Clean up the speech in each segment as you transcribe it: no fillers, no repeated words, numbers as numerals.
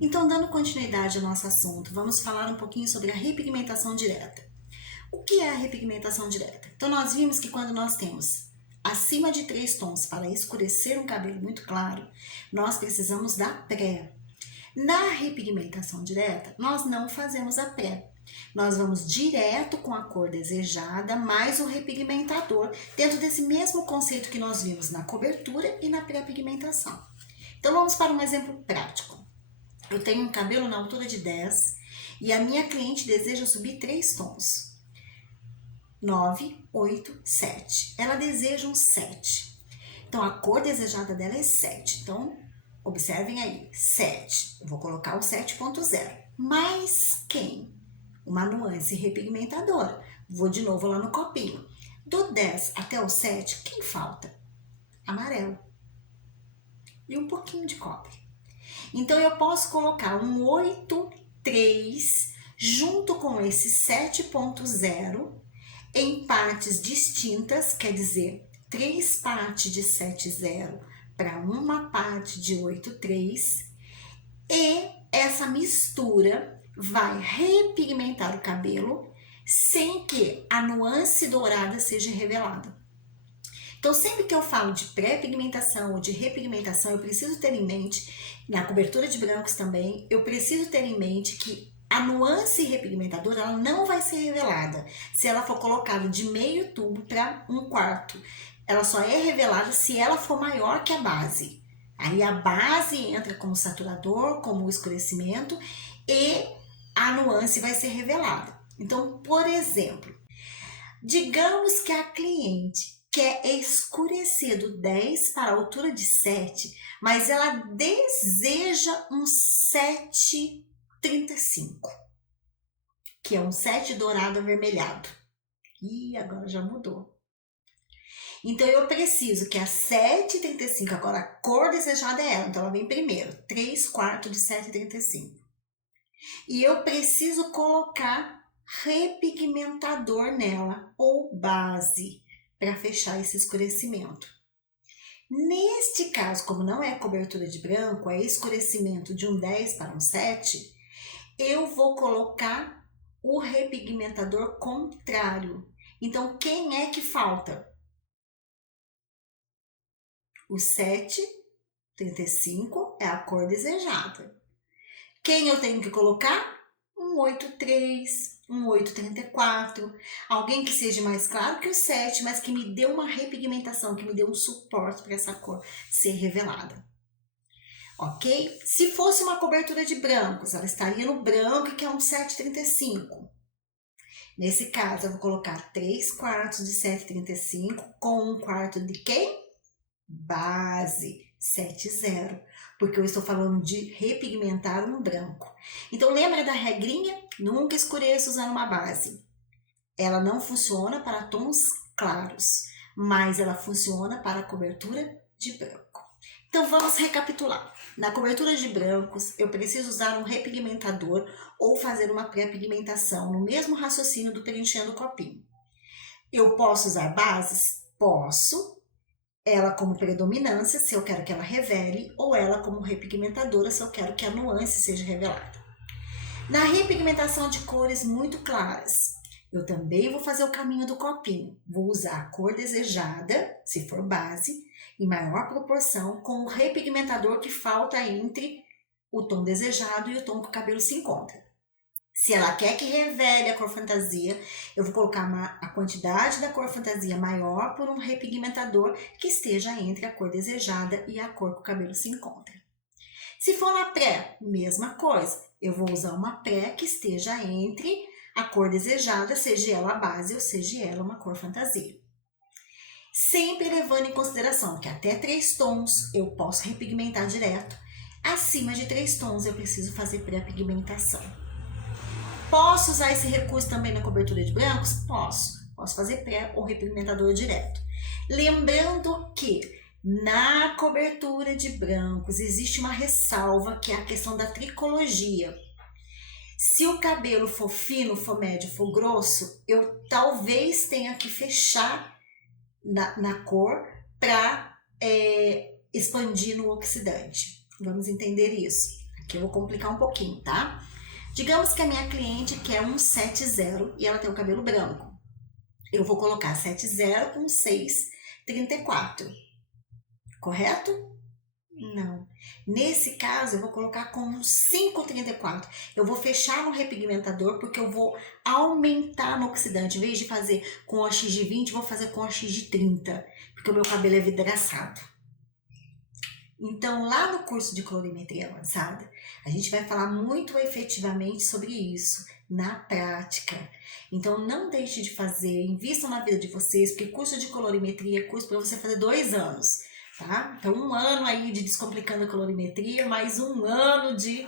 Então, dando continuidade ao nosso assunto, vamos falar um pouquinho sobre a repigmentação direta. O que é a repigmentação direta? Então, nós vimos que quando nós temos acima de 3 tons para escurecer um cabelo muito claro, nós precisamos da pré. Na repigmentação direta, nós não fazemos a pré. Nós vamos direto com a cor desejada, mais o repigmentador, dentro desse mesmo conceito que nós vimos na cobertura e na pré-pigmentação. Então, vamos para um exemplo prático. Eu tenho um cabelo na altura de 10 e a minha cliente deseja subir 3 tons. 9, 8, 7. Ela deseja um 7. Então, a cor desejada dela é 7. Então, observem aí, 7. Eu vou colocar o 7.0. Mais quem? Uma nuance repigmentadora. Vou de novo lá no copinho. Do 10 até o 7, quem falta? Amarelo. E um pouquinho de cobre. Então, eu posso colocar um 8,3 junto com esse 7.0 em partes distintas, quer dizer, 3 partes de 7,0 para uma parte de 8,3, e essa mistura vai repigmentar o cabelo sem que a nuance dourada seja revelada. Então, sempre que eu falo de pré-pigmentação ou de repigmentação, eu preciso ter em mente, na cobertura de brancos também, eu preciso ter em mente que a nuance repigmentadora ela não vai ser revelada se ela for colocada de meio tubo para 1/4. Ela só é revelada se ela for maior que a base. Aí a base entra como saturador, como escurecimento, e a nuance vai ser revelada. Então, por exemplo, digamos que a cliente quer escurecer do 10 para a altura de 7, mas ela deseja um 7,35, que é um 7 dourado avermelhado. Ih, agora já mudou. Então, eu preciso que a 7,35, agora a cor desejada é ela, então ela vem primeiro, 3/4 de 7,35. E eu preciso colocar repigmentador nela, ou base, para fechar esse escurecimento. Neste caso, como não é cobertura de branco, é escurecimento de um 10 para um 7, eu vou colocar o repigmentador contrário. Então, quem é que falta? O 7,35 é a cor desejada. Quem eu tenho que colocar? Um 8,3, um 8,34. Alguém que seja mais claro que o 7, mas que me dê uma repigmentação, que me dê um suporte para essa cor ser revelada. Ok? Se fosse uma cobertura de brancos, ela estaria no branco, que é um 7,35. Nesse caso, eu vou colocar 3/4 de 7,35 com 1/4 de quem? Base, 7,0, porque eu estou falando de repigmentar um branco. Então, lembra da regrinha? Nunca escureça usando uma base. Ela não funciona para tons claros, mas ela funciona para a cobertura de branco. Então, vamos recapitular. Na cobertura de brancos, eu preciso usar um repigmentador ou fazer uma pré-pigmentação, no mesmo raciocínio do preenchendo o copinho. Eu posso usar bases? Posso. Ela como predominância, se eu quero que ela revele, ou ela como repigmentadora, se eu quero que a nuance seja revelada. Na repigmentação de cores muito claras, eu também vou fazer o caminho do copinho. Vou usar a cor desejada, se for base, em maior proporção, com o repigmentador que falta entre o tom desejado e o tom que o cabelo se encontra. Se ela quer que revele a cor fantasia, eu vou colocar a quantidade da cor fantasia maior por um repigmentador que esteja entre a cor desejada e a cor que o cabelo se encontra. Se for na pré, mesma coisa. Eu vou usar uma pré que esteja entre a cor desejada, seja ela a base ou seja ela uma cor fantasia. Sempre levando em consideração que até 3 tons eu posso repigmentar direto. Acima de 3 tons eu preciso fazer pré-pigmentação. Posso usar esse recurso também na cobertura de brancos? Posso. Posso fazer pré ou repigmentador direto. Lembrando que na cobertura de brancos existe uma ressalva que é a questão da tricologia. Se o cabelo for fino, for médio, for grosso, eu talvez tenha que fechar na cor para expandir no oxidante. Vamos entender isso. que eu vou complicar um pouquinho, tá? Digamos que a minha cliente quer um 7,0 e ela tem o cabelo branco. Eu vou colocar 7,0 com 6,34. Correto? Não. Nesse caso, eu vou colocar com um 5,34. Eu vou fechar no repigmentador porque eu vou aumentar no oxidante. Em vez de fazer com OX de 20, vou fazer com OX de 30, porque o meu cabelo é vidraçado. Então, lá no curso de colorimetria avançada, a gente vai falar muito efetivamente sobre isso, na prática. Então, não deixe de fazer, invistam na vida de vocês, porque curso de colorimetria é curso para você fazer 2 anos, tá? Então, 1 ano aí de descomplicando a colorimetria, mais 1 ano de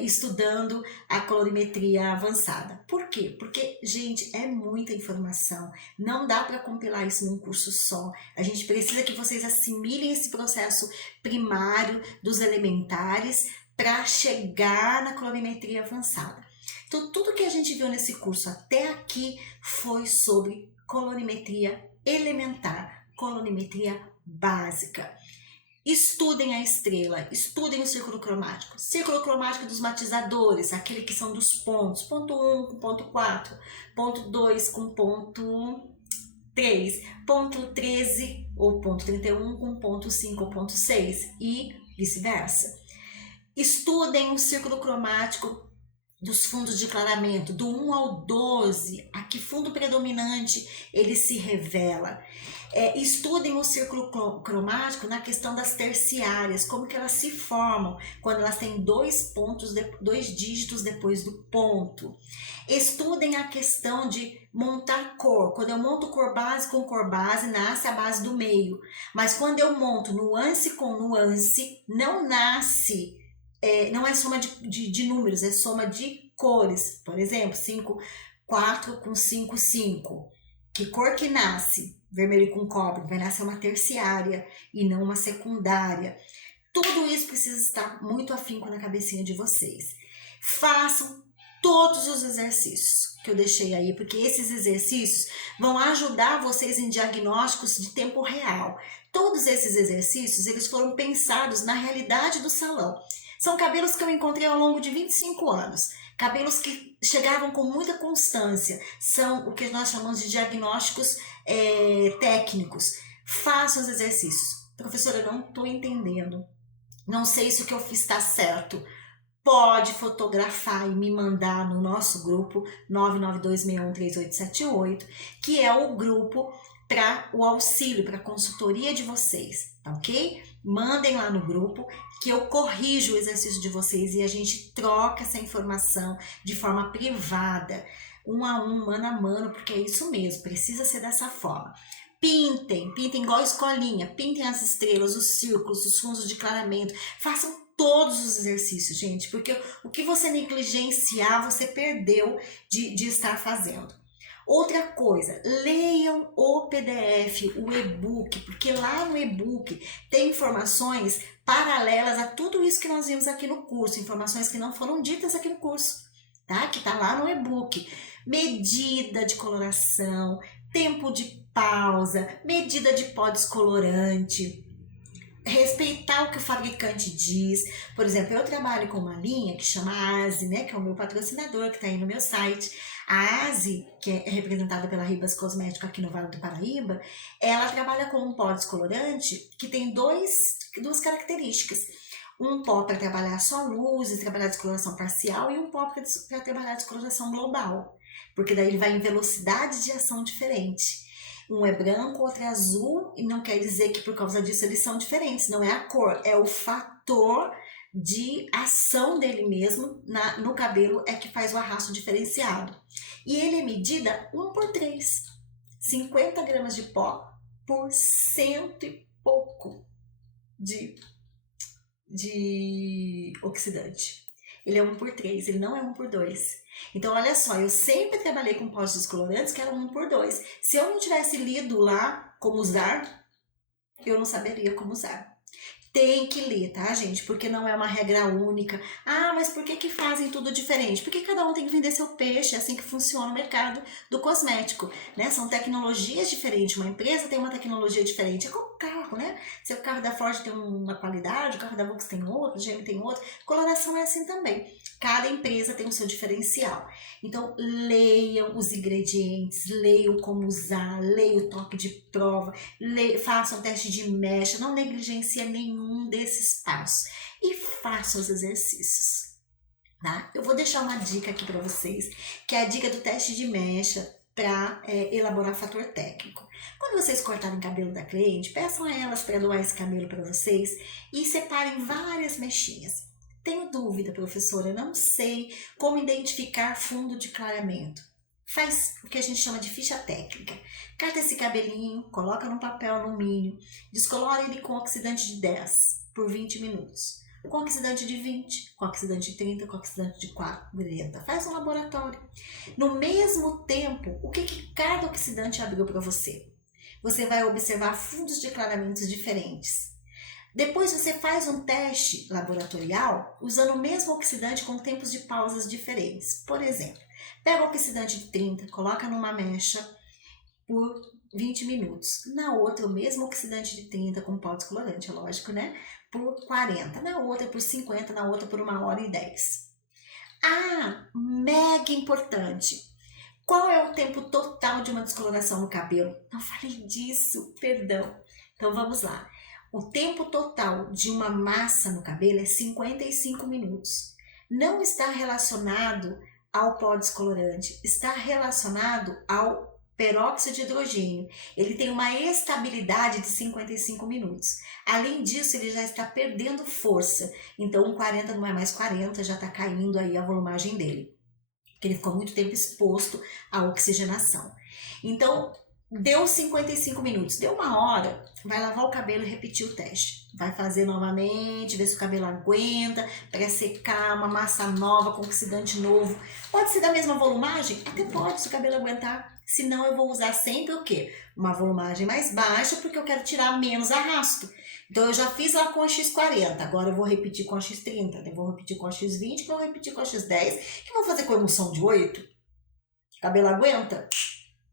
estudando a colorimetria avançada. Por quê? Porque, gente, é muita informação. Não dá para compilar isso num curso só. A gente precisa que vocês assimilem esse processo primário dos elementares para chegar na colorimetria avançada. Então, tudo que a gente viu nesse curso até aqui foi sobre colorimetria elementar, colorimetria básica. Estudem a estrela, estudem o círculo cromático dos matizadores, aquele que são dos pontos, ponto 1 com ponto 4, ponto 2 com ponto 3, ponto 13 ou ponto 31 com ponto 5 ou ponto 6 e vice-versa. Estudem o círculo cromático dos fundos de clareamento, do 1 ao 12, a que fundo predominante ele se revela. Estudem o círculo cromático na questão das terciárias, como que elas se formam quando elas têm 2 dígitos depois do ponto. Estudem a questão de montar cor. Quando eu monto cor base com cor base, nasce a base do meio. Mas quando eu monto nuance com nuance, não nasce, não é soma de números, é soma de cores. Por exemplo, 5, 4 com 5, 5. Que cor que nasce? Vermelho com cobre, vai nascer uma terciária e não uma secundária. Tudo isso precisa estar muito afinco na cabecinha de vocês. Façam todos os exercícios que eu deixei aí, porque esses exercícios vão ajudar vocês em diagnósticos de tempo real. Todos esses exercícios, eles foram pensados na realidade do salão. São cabelos que eu encontrei ao longo de 25 anos. Cabelos que chegavam com muita constância. São o que nós chamamos de diagnósticos técnicos. Façam os exercícios. Professora, eu não estou entendendo. Não sei se o que eu fiz está certo. Pode fotografar e me mandar no nosso grupo 992613878, que é o grupo para o auxílio, para a consultoria de vocês, tá ok? Mandem lá no grupo que eu corrijo o exercício de vocês e a gente troca essa informação de forma privada, 1 a 1, mano a mano, porque é isso mesmo, precisa ser dessa forma. Pintem igual escolinha, pintem as estrelas, os círculos, os fundos de clareamento, façam todos os exercícios, gente, porque o que você negligenciar, você perdeu de estar fazendo. Outra coisa, leiam o PDF, o e-book, porque lá no e-book tem informações paralelas a tudo isso que nós vimos aqui no curso, informações que não foram ditas aqui no curso, tá? Que tá lá no e-book. Medida de coloração, tempo de pausa, medida de pó descolorante, respeitar o que o fabricante diz. Por exemplo, eu trabalho com uma linha que chama ASE, né, que é o meu patrocinador, que está aí no meu site. A ASE, que é representada pela Ribas Cosmético aqui no Vale do Paraíba, ela trabalha com um pó descolorante que tem duas características. Um pó para trabalhar só luz e trabalhar descoloração parcial e um pó para trabalhar descoloração global, porque daí ele vai em velocidade de ação diferente. Um é branco, outro é azul, e não quer dizer que por causa disso eles são diferentes, não é a cor, é o fator de ação dele mesmo no cabelo é que faz o arrasto diferenciado. E ele é medida 1/3, 50 gramas de pó por 100 e pouco de oxidante. Ele é 1/3, ele não é 1/2. Então, olha só, eu sempre trabalhei com pós descolorantes que eram 1/2. Se eu não tivesse lido lá como usar, eu não saberia como usar. Tem que ler, tá, gente? Porque não é uma regra única. Ah, mas por que que fazem tudo diferente? Porque cada um tem que vender seu peixe, é assim que funciona o mercado do cosmético, né? São tecnologias diferentes. Uma empresa tem uma tecnologia diferente. É como o carro, né? Se o carro da Ford tem uma qualidade, o carro da Volkswagen tem outra, o GM tem outra. Coloração é assim também. Cada empresa tem o seu diferencial. Então, leiam os ingredientes, leiam como usar, leiam o toque de prova, façam teste de mecha, não negligencie nenhum desses passos e façam os exercícios, tá? Eu vou deixar uma dica aqui para vocês, que é a dica do teste de mecha para elaborar fator técnico. Quando vocês cortarem o cabelo da cliente, peçam a elas para doar esse cabelo para vocês e separem várias mechinhas. Tenho dúvida, professora, não sei como identificar fundo de clareamento. Faz o que a gente chama de ficha técnica. Carta esse cabelinho, coloca num papel alumínio, descolore ele com oxidante de 10 por 20 minutos. Com oxidante de 20, com oxidante de 30, com oxidante de 40. Faz um laboratório. No mesmo tempo, o que cada oxidante abriu para você? Você vai observar fundos de clareamentos diferentes. Depois você faz um teste laboratorial usando o mesmo oxidante com tempos de pausas diferentes. Por exemplo, pega o oxidante de 30, coloca numa mecha por 20 minutos. Na outra, o mesmo oxidante de 30 com pó descolorante, é lógico, né? Por 40. Na outra, por 50. Na outra, por 1h10. Ah, mega importante. Qual é o tempo total de uma descoloração no cabelo? Não falei disso, perdão. Então vamos lá. O tempo total de uma massa no cabelo é 55 minutos. Não está relacionado ao pó descolorante, está relacionado ao peróxido de hidrogênio. Ele tem uma estabilidade de 55 minutos. Além disso, ele já está perdendo força. Então, 40 não é mais 40, já está caindo aí a volumagem dele. Porque ele ficou muito tempo exposto à oxigenação. Então, deu 55 minutos, deu 1 hora, vai lavar o cabelo e repetir o teste. Vai fazer novamente, ver se o cabelo aguenta, para secar uma massa nova com oxidante novo. Pode ser da mesma volumagem? Até pode, se o cabelo aguentar. Senão eu vou usar sempre o quê? Uma volumagem mais baixa, porque eu quero tirar menos arrasto. Então eu já fiz lá com a X40, agora eu vou repetir com a X30, eu vou repetir com a X20, vou repetir com a X10, que vou fazer com emulsão de 8. Cabelo aguenta?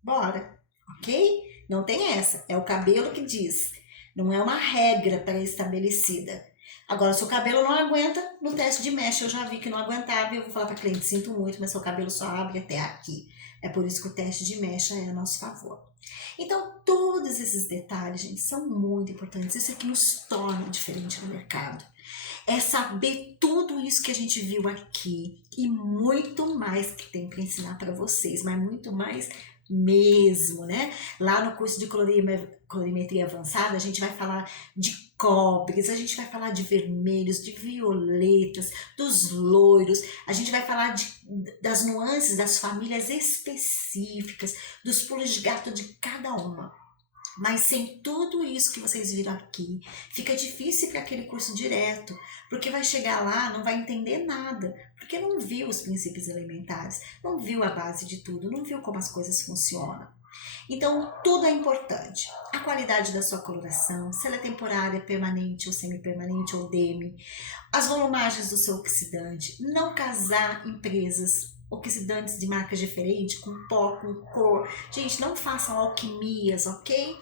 Bora! Ok? Não tem essa. É o cabelo que diz. Não é uma regra pré-estabelecida. Agora, se o cabelo não aguenta, no teste de mecha eu já vi que não aguentava e eu vou falar para a cliente, sinto muito, mas seu cabelo só abre até aqui. É por isso que o teste de mecha é a nosso favor. Então, todos esses detalhes, gente, são muito importantes. Isso é que nos torna diferente no mercado. É saber tudo isso que a gente viu aqui e muito mais que tem para ensinar para vocês, mas muito mais mesmo, né? Lá no curso de colorimetria avançada, a gente vai falar de cobres, a gente vai falar de vermelhos, de violetas, dos loiros, a gente vai falar das nuances das famílias específicas, dos pulos de gato de cada uma. Mas sem tudo isso que vocês viram aqui, fica difícil para aquele curso direto, porque vai chegar lá, não vai entender nada, porque não viu os princípios elementares, não viu a base de tudo, não viu como as coisas funcionam. Então, tudo é importante. A qualidade da sua coloração, se ela é temporária, permanente ou semi-permanente ou demi, as volumagens do seu oxidante, não casar empresas oxidantes de marcas diferentes, com pó, com cor. Gente, não façam alquimias, ok?